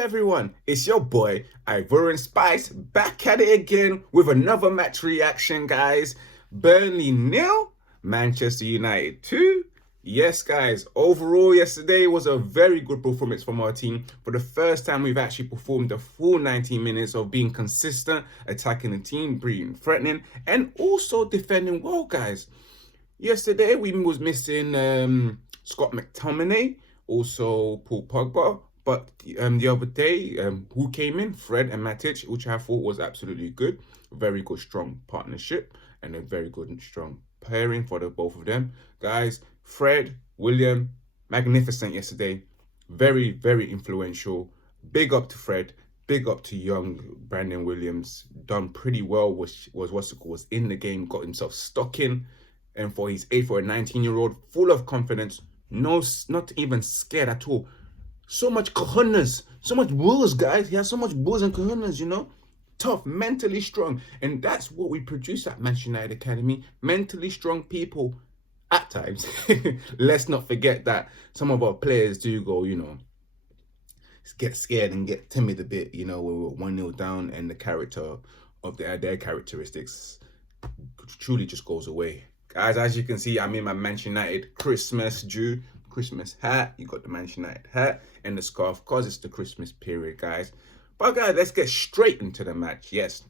everyone, it's your boy Ivorian Spice back at it again with another match reaction, guys. Burnley 0, Manchester United 2. Yes, guys, overall yesterday was a very good performance from our team. For the first time, we've actually performed the full 90 minutes of being consistent, attacking the team, being threatening, and also defending well, guys. Yesterday, we was missing Scott McTominay, also Paul Pogba. But the other day, who came in? Fred and Matic, which I thought was absolutely good. Very good, strong partnership and a very good and strong pairing for the both of them. Guys, Fred, William, magnificent yesterday. Very, very influential. Big up to Fred. Big up to young Brandon Williams. Done pretty well, was in the game, got himself stuck in. And for his age, for a 19-year-old, full of confidence, no, not even scared at all. So much cojones, so much bulls, guys. He has so much bulls and cojones, you know. Tough, mentally strong. And that's what we produce at Manchester United Academy. Mentally strong people at times. Let's not forget that some of our players do go, you know, get scared and get timid a bit, you know, when we're 1-0 down and the character of their characteristics truly just goes away. Guys, as you can see, I'm in my Manchester United Christmas hat. You got the Manchester United hat and the scarf because it's the Christmas period, guys. But guys, let's get straight into the match. Yes,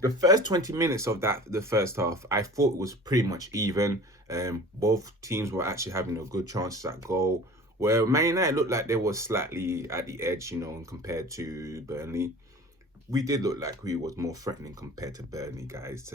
the first 20 minutes of the first half, I thought it was pretty much even. Both teams were actually having a good chance at goal. Where Man United looked like they were slightly at the edge, you know, compared to Burnley. We did look like we was more threatening compared to Burnley, guys.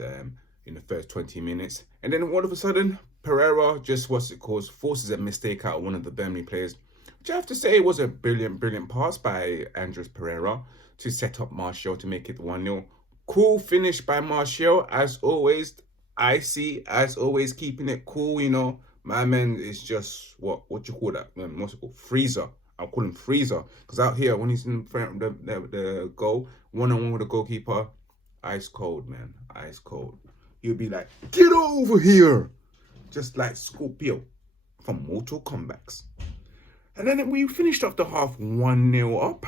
In the first 20 minutes. And then all of a sudden, Pereira just, forces a mistake out of one of the Burnley players, which I have to say was a brilliant pass by Andres Pereira to set up Martial to make it 1-0. Cool finish by Martial, as always. Icy, as always, keeping it cool, you know. My man is just, what you call that? What's it called? Freezer. I'll call him Freezer. Because out here, when he's in front of the goal, one-on-one with the goalkeeper, ice cold, man. Ice cold. He'll be like, get over here. Just like Scorpio from Mortal Kombat. And then we finished off the half 1-0 up.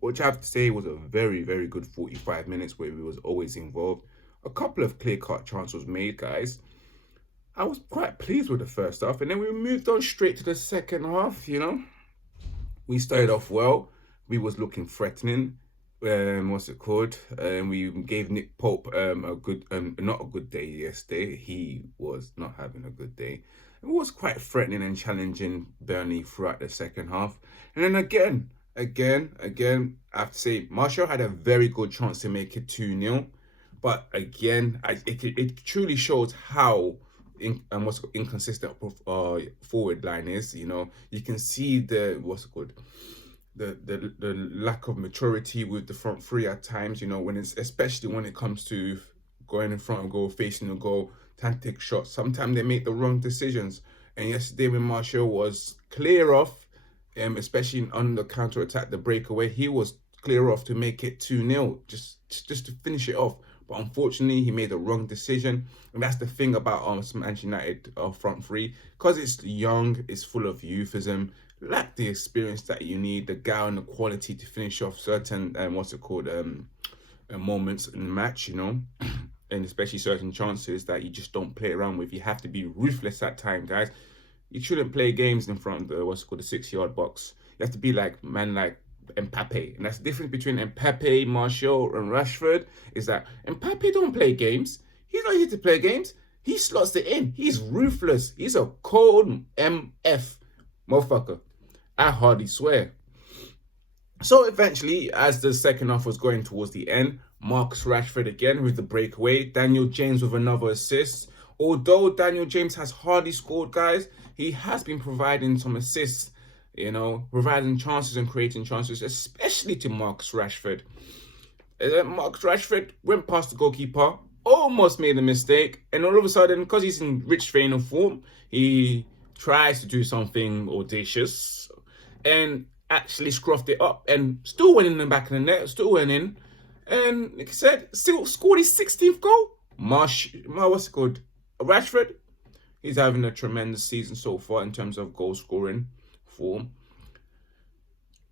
Which I have to say was a very, very good 45 minutes where we was always involved. A couple of clear-cut chances made, guys. I was quite pleased with the first half. And then we moved on straight to the second half, you know. We started off well. We was looking threatening. We gave Nick Pope not a good day yesterday. He was not having a good day. It was quite threatening and challenging Burnley throughout the second half. And then again, I have to say, Martial had a very good chance to make it 2-0. But again, it truly shows how inconsistent forward line is. You know, you can see the lack of maturity with the front three at times, you know, especially when it comes to going in front of goal, facing the goal, trying to take shots. Sometimes they make the wrong decisions. And yesterday when Martial was clear off, especially on the counter-attack, the breakaway, he was clear off to make it 2-0, just to finish it off. But unfortunately, he made the wrong decision. And that's the thing about Manchester United front three. Because it's young, it's full of youthism, lack the experience that you need, the guile and the quality to finish off certain moments in the match, you know, and especially certain chances that you just don't play around with. You have to be ruthless at times, guys. You shouldn't play games in front of the 6-yard box. You have to be like Mbappe. And that's the difference between Mbappe, Martial, and Rashford, is that Mbappe don't play games. He's not here to play games. He slots it in. He's ruthless. He's a cold MF motherfucker. I hardly swear. So eventually, as the second half was going towards the end, Marcus Rashford again with the breakaway. Daniel James with another assist. Although Daniel James has hardly scored, guys, he has been providing some assists, you know, providing chances and creating chances, especially to Marcus Rashford. Marcus Rashford went past the goalkeeper, almost made a mistake, and all of a sudden, because he's in rich vein of form, he tries to do something audacious and actually scruffed it up and still went in the back of the net, still went in. And like I said, still scored his 16th goal. Rashford, he's having a tremendous season so far in terms of goal scoring form.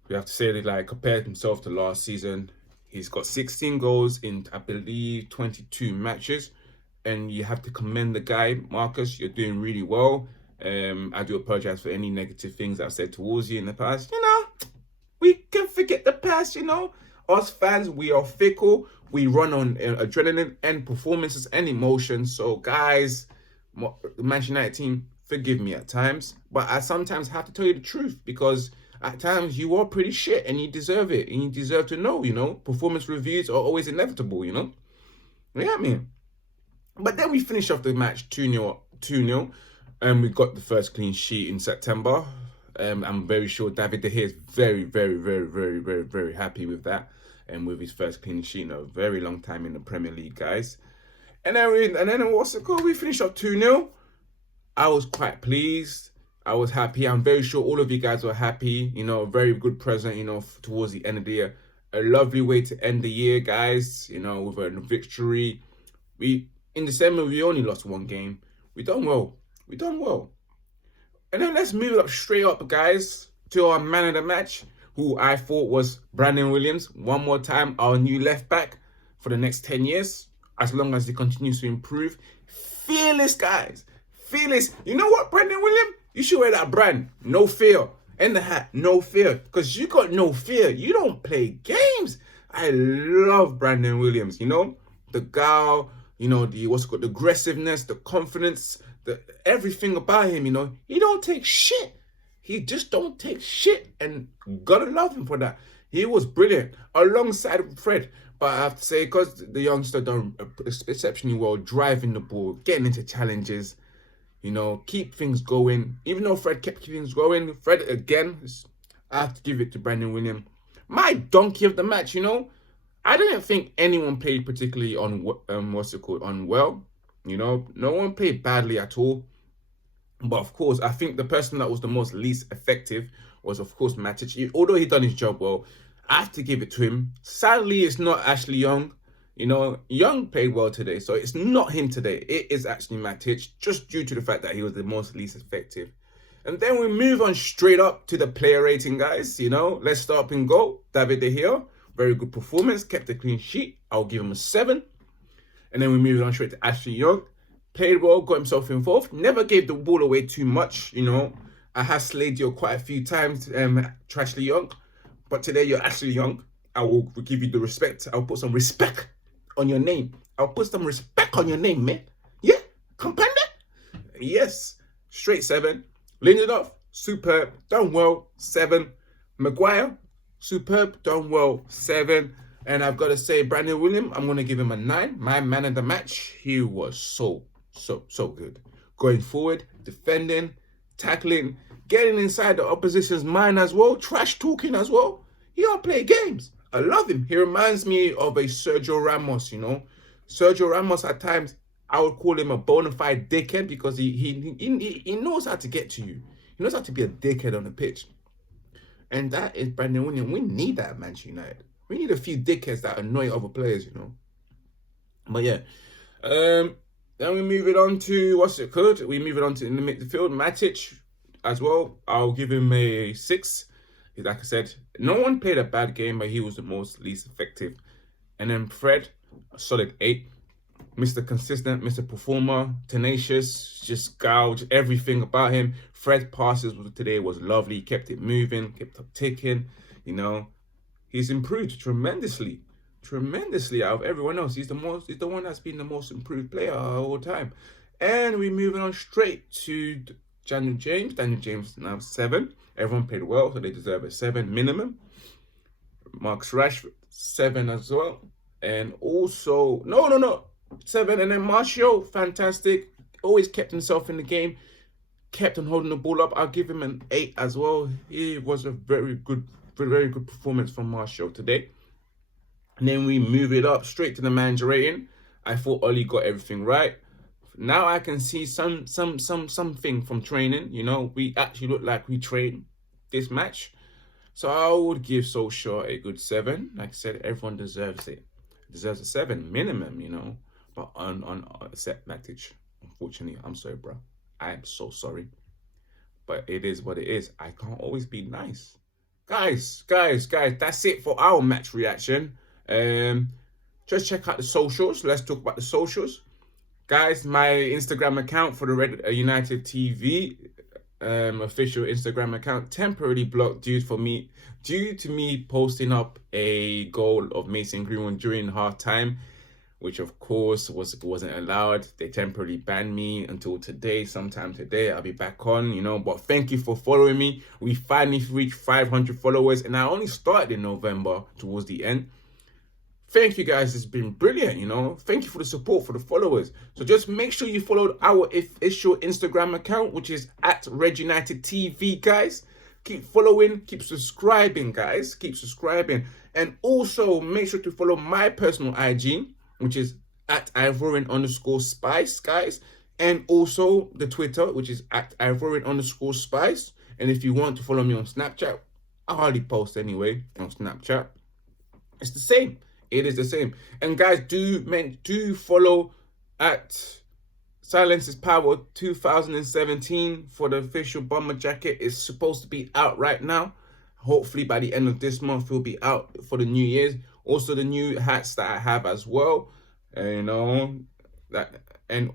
We have to say that, like, compared himself to last season, he's got 16 goals in, I believe, 22 matches. And you have to commend the guy, Marcus. You're doing really well. I do apologize for any negative things I've said towards you in the past. We can forget the past, Us fans, we are fickle. We run on adrenaline and performances and emotions. So, guys, the Manchester United team, forgive me at times. But I sometimes have to tell you the truth because at times you are pretty shit and you deserve it. And you deserve to know, Performance reviews are always inevitable, Yeah, man. But then we finished off the match 2-0, and we got the first clean sheet in September. I'm very sure David De Gea is very, very, very, very, very, very happy with that, and with his first clean sheet in a very long time in the Premier League, guys. And then what's it called? We finished off 2-0. I was quite pleased. I was happy. I'm very sure all of you guys were happy. A very good present, towards the end of the year. A lovely way to end the year, guys. With a victory. In December, we only lost one game. We done well. And then let's move up straight up, guys, to our man of the match, who I thought was Brandon Williams. One more time, our new left back for the next 10 years, as long as he continues to improve. Fearless, guys. Fearless. You know what, Brandon Williams? You should wear that brand. No fear. And the hat, no fear. Because you got no fear. You don't play games. I love Brandon Williams, The guy, the aggressiveness, the confidence, everything about him, he don't take shit. He just don't take shit, and gotta love him for that. He was brilliant alongside Fred. But I have to say, because the youngster done exceptionally well, driving the ball, getting into challenges, keep things going. Even though Fred kept things going, Fred again, I have to give it to Brandon Williams. My donkey of the match, I didn't think anyone played particularly unwell. No one played badly at all. But of course, I think the person that was the most least effective was, of course, Matic. Although he done his job well, I have to give it to him. Sadly, it's not Ashley Young. Young played well today, so it's not him today. It is actually Matic, just due to the fact that he was the most least effective. And then we move on straight up to the player rating, guys. Let's start up in goal. David De Gea. Very good performance, kept a clean sheet. I'll give him a 7. And then we move on straight to Ashley Young. Played well, got himself involved. Never gave the ball away too much, I have slayed you quite a few times, Ashley Young. But today you're Ashley Young. I will give you the respect. I'll put some respect on your name. Man. Yeah? Comprende? Yes. Straight 7. Lindelof, superb. Done well, 7. Maguire, superb, done well, 7. And I've got to say, Brandon Williams, I'm going to give him a 9. My man of the match, he was so good. Going forward, defending, tackling, getting inside the opposition's mind as well, trash talking as well. He don't play games. I love him. He reminds me of a Sergio Ramos, Sergio Ramos, at times, I would call him a bona fide dickhead because he knows how to get to you. He knows how to be a dickhead on the pitch. And that is Brandon Williams. We need that at Manchester United. We need a few dickheads that annoy other players, But yeah. Then we move it on to, we move it on to in the midfield. Matic as well. I'll give him a 6. Like I said, no one played a bad game, but he was the most least effective. And then Fred, a solid 8. Mr. Consistent, Mr. Performer, tenacious, just gouged everything about him. Fred's passes today was lovely. He kept it moving, kept up ticking, He's improved tremendously out of everyone else. He's the one that's been the most improved player of all time. And we're moving on straight to Daniel James. Daniel James now 7. Everyone played well, so they deserve a 7 minimum. Marcus Rashford, 7 as well. And also, no. 7. And then Martial, fantastic. Always kept himself in the game. Kept on holding the ball up. I'll give him an 8 as well. He was a very good performance from Martial today. And then we move it up straight to the manager rating. I thought Oli got everything right. Now I can see something from training. We actually look like we trained this match. So I would give Solskjaer a good 7. Like I said, everyone deserves it. Deserves a 7 minimum, But on except Matic. Unfortunately, I'm sorry, bro. I am so sorry. But it is what it is. I can't always be nice. guys, that's it for our match reaction. Just check out the socials. Let's talk about the socials. Guys, my Instagram account for the Red United TV, official Instagram account, temporarily blocked due to me posting up a goal of Mason Greenwood during half time, which of course wasn't allowed. They temporarily banned me until today. Sometime today I'll be back on, but thank you for following me. We finally reached 500 followers, and I only started in November towards the end. Thank you guys, it's been brilliant, Thank you for the support, for the followers. So just make sure you follow our official Instagram account, which is at Red United TV, guys. Keep following, keep subscribing, guys. Keep subscribing. And also make sure to follow my personal IG, which is at Ivorian_Spice, guys. And also the Twitter, which is at Ivorian_Spice. And if you want to follow me on Snapchat, I hardly post anyway on Snapchat. It's the same. It is the same. And guys, do follow at Silence is Power 2017 for the official bomber jacket. It's supposed to be out right now. Hopefully by the end of this month, it'll be out for the New Year's. Also the new hats that I have as well. And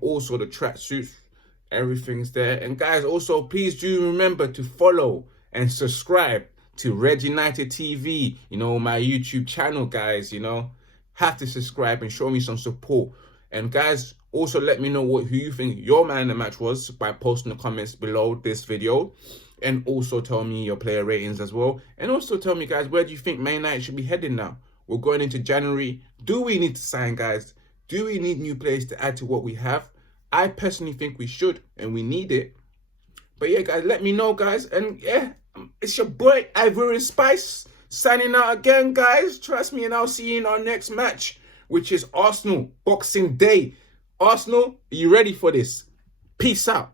also the tracksuits. Everything's there. And guys, also please do remember to follow and subscribe to Red United TV, my YouTube channel, guys, have to subscribe and show me some support. And guys, also let me know who you think your man in the match was by posting the comments below this video. And also tell me your player ratings as well. And also tell me, guys, where do you think Man United should be heading now? We're going into January. Do we need to sign, guys? Do we need new players to add to what we have? I personally think we should, and we need it. But yeah, guys, let me know, guys. And yeah, it's your boy Ivorian Spice signing out again, guys. Trust me, and I'll see you in our next match, which is Arsenal Boxing Day. Arsenal, are you ready for this? Peace out.